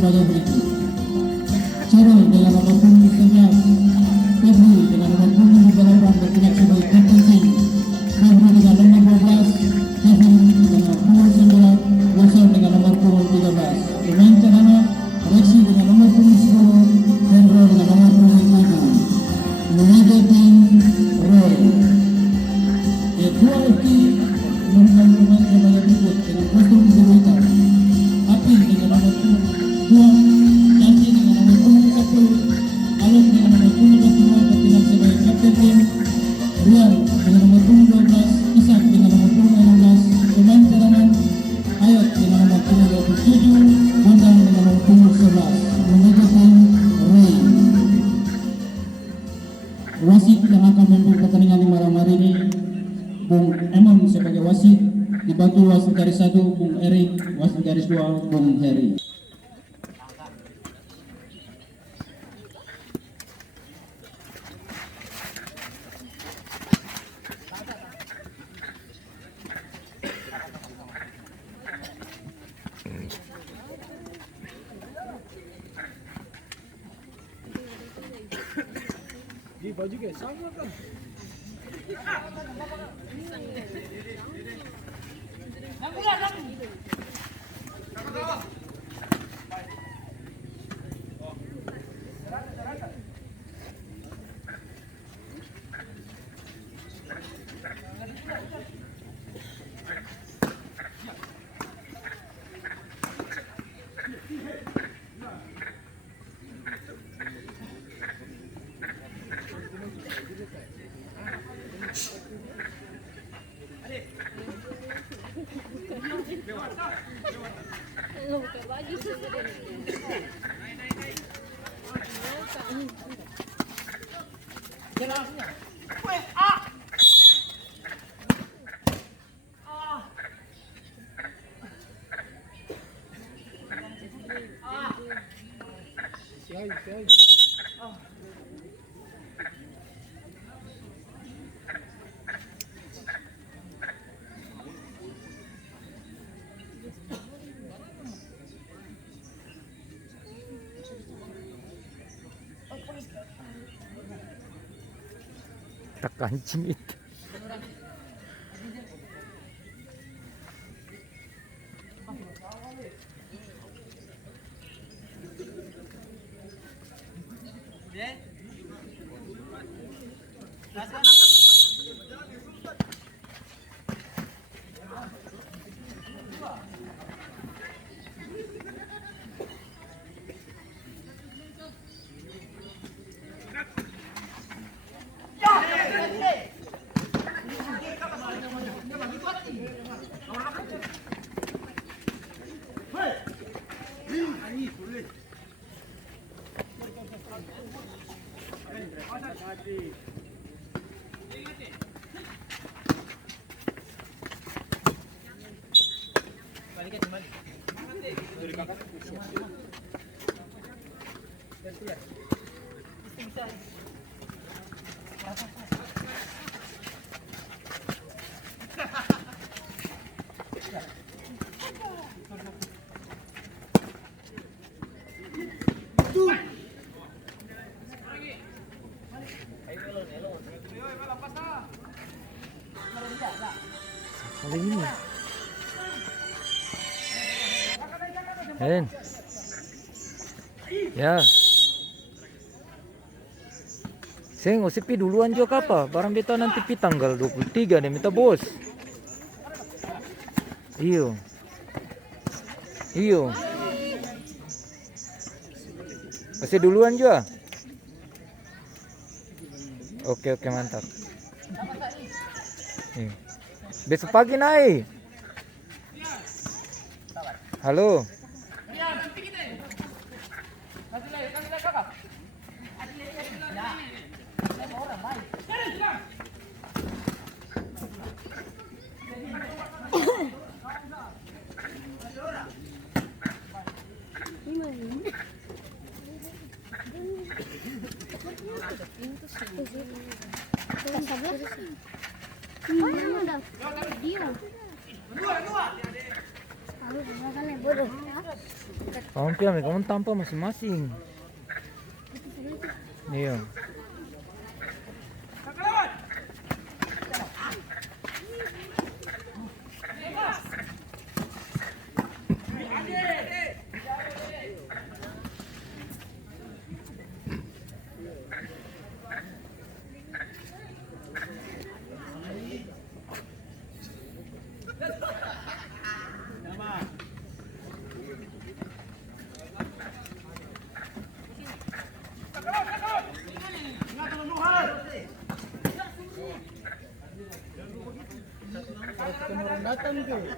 sebagai berikut. Ciro dengan nomor punggung 11, Febri dengan nomor punggung 8 bertindak sebagai kapten tim. Febri dengan nomor 12, Kevin dengan nomor punggung 9, Wilson dengan nomor punggung 13. Pemain cadangan Rexi dengan nomor punggung 10, Hendro dengan nomor punggung 7. United Team Roy. Kedua tim merupakan pemain sebagai berikut dengan kostum biru hitam. Api dengan nomor punggung 2, Yasi dengan nomor punggung 10, Alok dengan nomor punggung 22 bertindak sebagai kapten tim. Rian dengan nomor punggung 12, Isak dengan nomor punggung 16, pemain cadangan Ayat dengan nomor punggung 27, Bondang dengan nomor punggung 11. United Team Roy. Wasit yang akan memimpin pertandingan di malam hari ini, Bung Emon sebagai wasit, dibantu wasit garis 1 Bung Erik, wasit garis 2 Bung Heri. Di baju kayak sama kan? Tak kancing itu. Kali ini. Hen. Ya. Seng usipi duluan juga apa? Barang beta nanti pi tanggal 23 nih minta bos. Iyo. Iyo. Masih duluan juga. Oke mantap. Nih. Besok pagi naik. Halo. Kamu kamu tanpa masing-masing. Iya. Orang datang ke.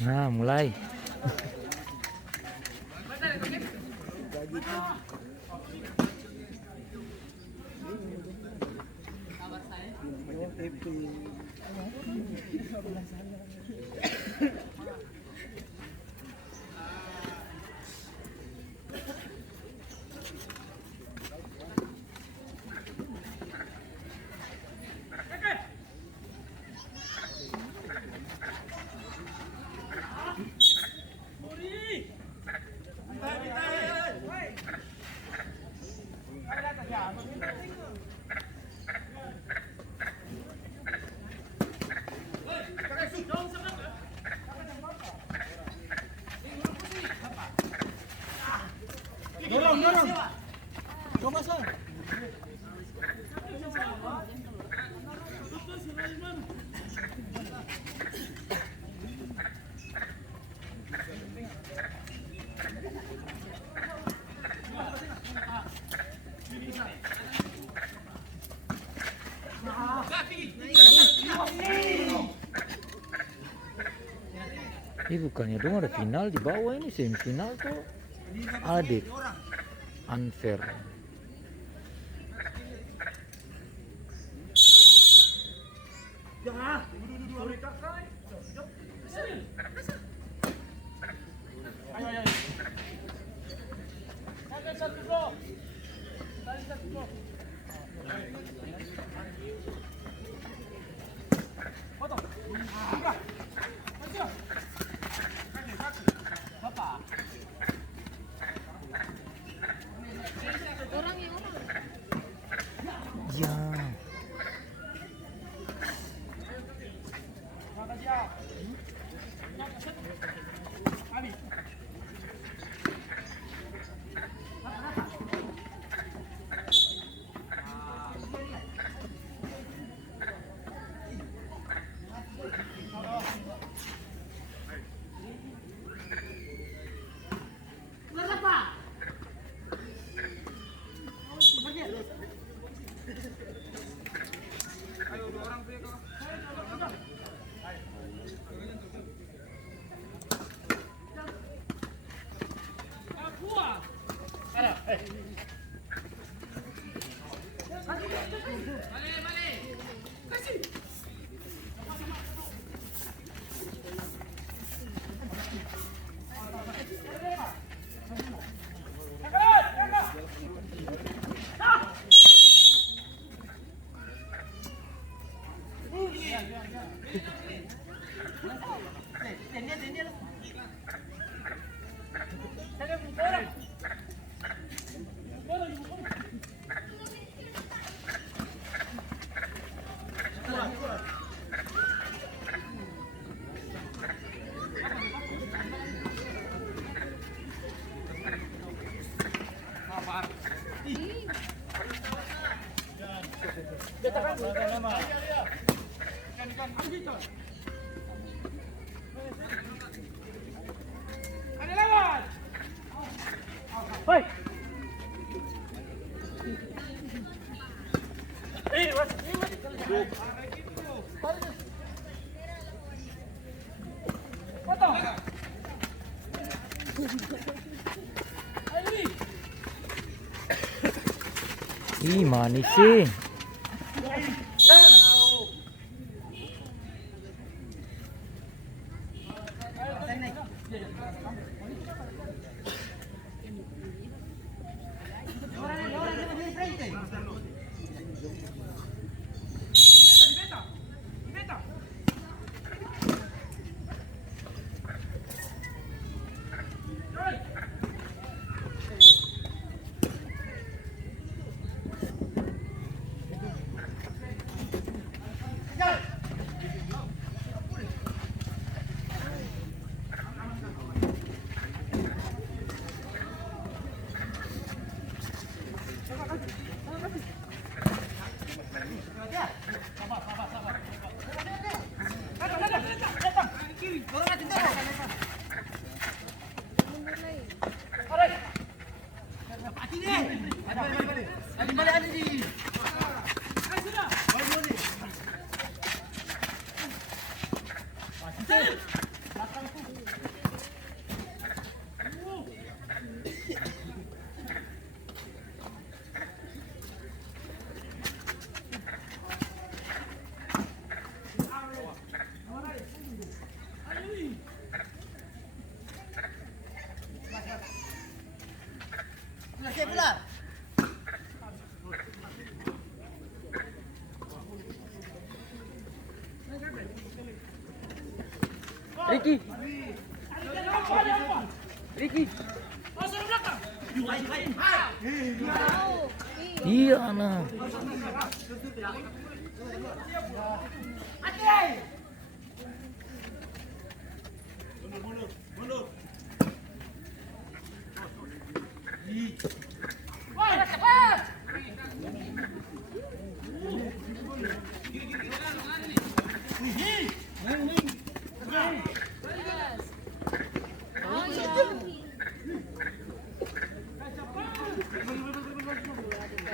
Nah, mulai. Dorong. Coba sah. Bukannya dong ada final di bawah, ini semifinal tuh adik unfair. Ya. Ih, manis sih. Ricky. Ricky. Iya, nah.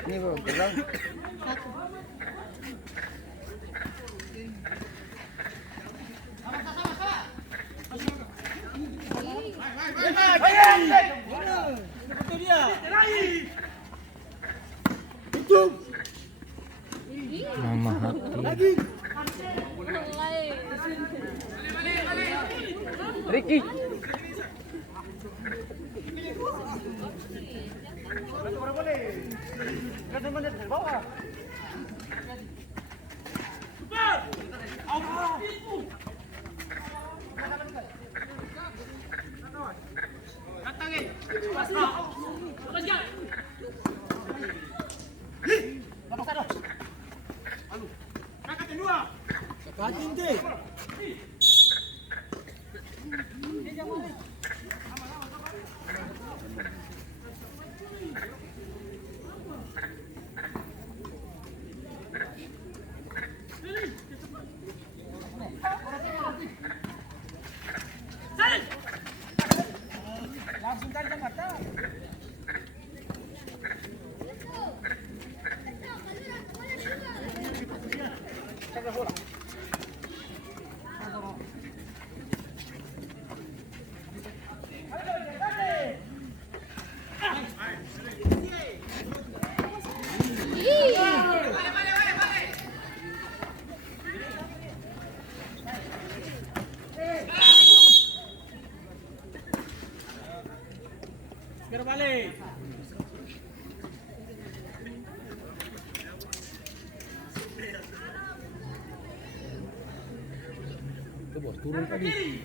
Ini bro, berapa? Mama hati. Ricky. itu bos turun tadi.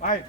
Baik.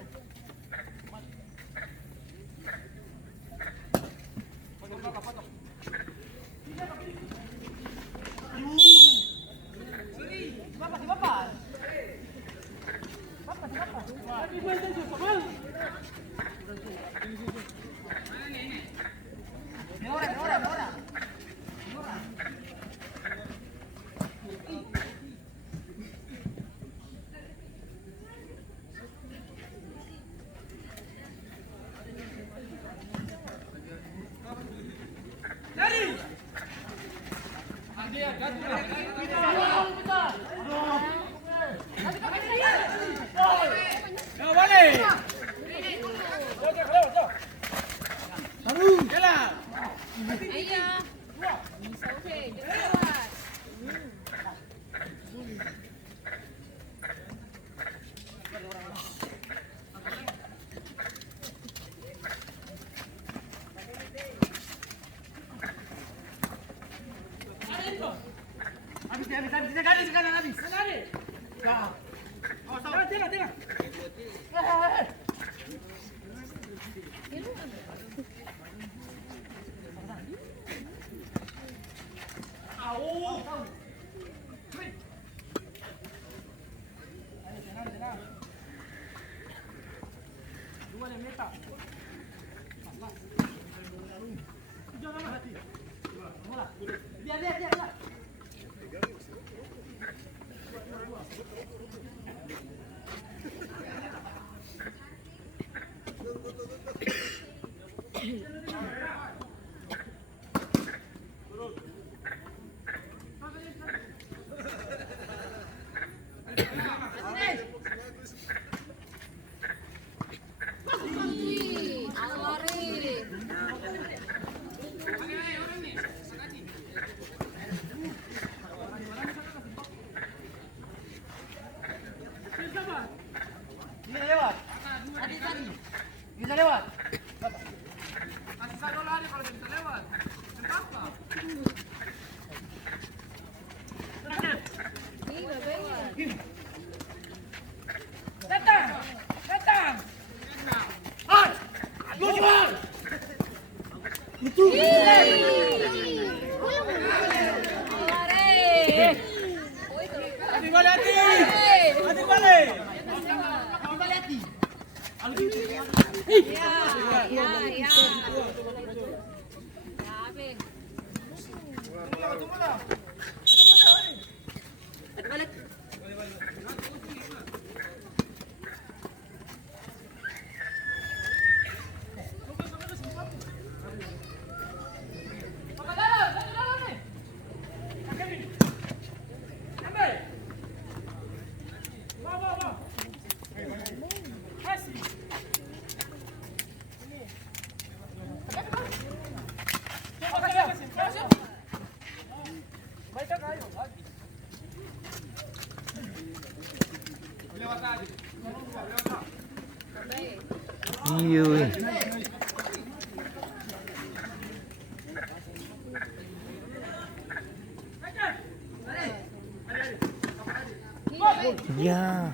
Iya. Ya.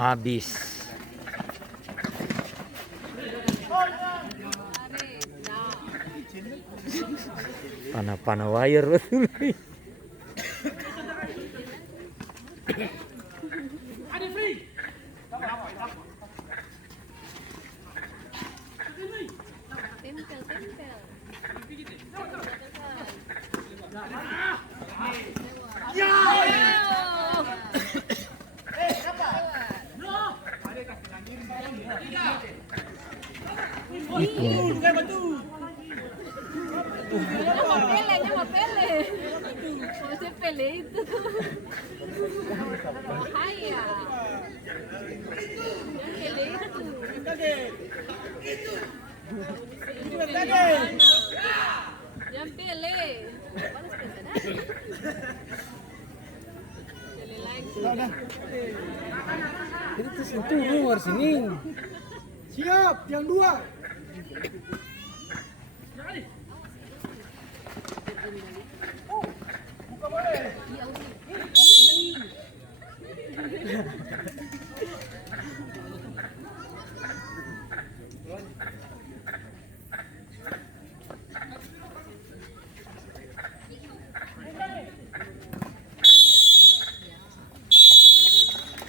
Habis. Pana-pana wire betul. Tempel, tempel. Llama Pele. Oh, ese Pele itu. Bahaya. Pele itu. Yang Pele. Balas Pele. Pele lagi. Itu sentuh luar sini. Siap, yang dua.